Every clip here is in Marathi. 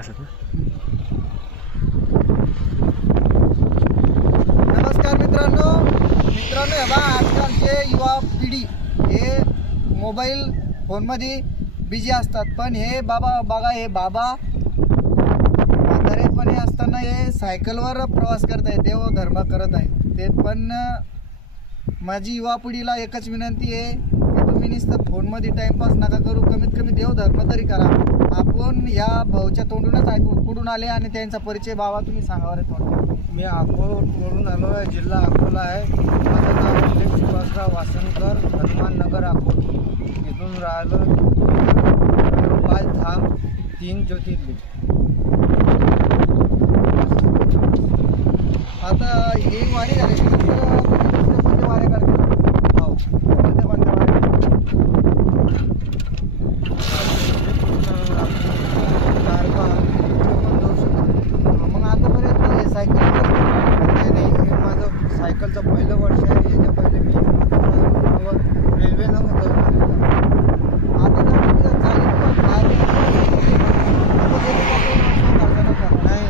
असं ना. नमस्कार मित्रांनो हे बा आजकालचे युवा पिढी हे मोबाईल फोनमध्ये बिझी असतात. पण हे बाबा बघा, हे बाबा म्हातारेपणे असताना हे सायकलवर प्रवास करत आहे, देव धर्म करत आहे ते. पण माझी युवा पिढीला एकच विनंती आहे की तुम्ही नुसतं फोनमध्ये टाइमपास नका करू, कमीत कमी देवधर्म तरी करा. आपण या भाऊच्या तोंडूनच ऐकून कुठून आले आणि त्यांचा परिचय बाबा तुम्ही सांगा बरं तोंड. मी अकोलवरून आलो आहे, जिल्हा अकोला आहे. माझं नाव अभिषेक सुभाषराव वासनकर, हनुमान नगर अकोल. इथून राहिलं 5-3 ज्योतिर्लिंग. आता हे वारी झाली कोणत्या वाऱ्या करतात? हो, कोणत्या वाऱ्या? मग आतापर्यंत हे सायकल नाही, हे माझं सायकलचं पहिलं वर्ष आहे. याच्या पहिले मी रेल्वेनं होतं. आता जर तुम्ही नाही,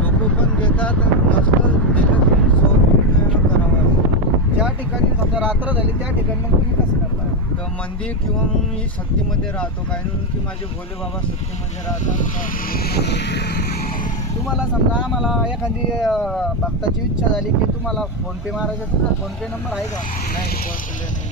लोक पण घेतात, नसतं दिलं तर 100 करावं. ज्या ठिकाणी समजा रात्र झाली त्या ठिकाणी मग तुम्ही कसं करता? तर मंदिर किंवा मग मी सक्तीमध्ये राहतो. काय म्हणून की माझे भोले बाबा सक्तीमध्ये राहतात. तुम्हाला समजा आम्हाला एखादी भक्ताची इच्छा झाली की तुम्हाला फोनपे मारायचं, तुझा फोनपे नंबर आहे का? नाही, कोण नाही.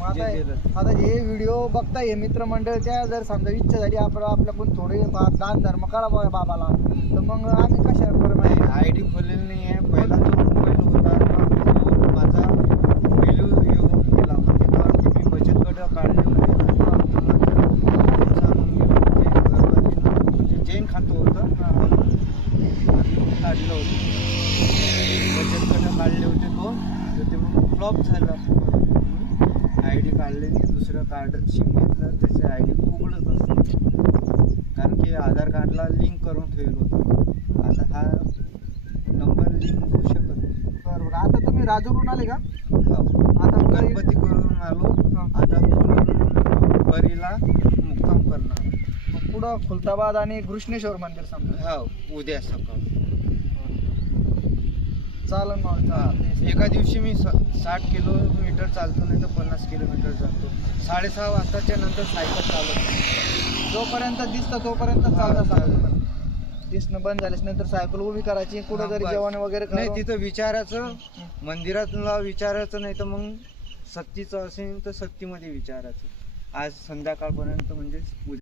मग आता जे केलं. आता हे व्हिडिओ बघताय हे मित्रमंडळच्या, जर समजा इच्छा झाली आपल्याकडून थोडे दान धर्म करा बाबाला, तर मग आम्ही कशा बरं नाही, माहिती आय डी खोललेली नाही आहे. पहिला जो मोबाईल होता तो माझा व्हॅल्यू येऊन गेला. त्याच्यावरती मी बचत गट काढले होते. म्हणजे जैन खातं होतं म्हणून काढलं होतं. बचत गट काढले होते दोन, तर ते मग फ्लॉप झालं. आय डी काढले नाही, दुसरं कार्ड सिम घेतलं, त्याचे आय डी उघडत असते. कारण की आधार कार्डला लिंक करून ठेवलं होतं. आता हा नंबर लिंक होऊ शकत नाही. बरोबर. आता तुम्ही राजूरून आले का? हो. आता गणपती करून आलो. आता पुढून बरीला मुक्काम करणार. मग पुढं खुलताबाद आणि घृष्णेश्वर मंदिर समजा. हो, उद्या सकाळ. चालन मग हा, एका दिवशी मी 60 किलोमीटर चालतो, नाही तर 50 किलोमीटर चालतो. 6:30 वाजताच्या नंतर सायकल चालत नाही. जोपर्यंत दिसतं तोपर्यंत हा, चालतं. चालतं. दिसणं बंद झाल्याच नंतर सायकल उभी करायची, कुठं जरी बस. जेवण वगैरे नाही, करून. तिथं विचारायचं, मंदिरातला विचारायचं, नाही तर मग सक्तीचं असेल तर सक्तीमध्ये विचारायचं. आज संध्याकाळपर्यंत म्हणजे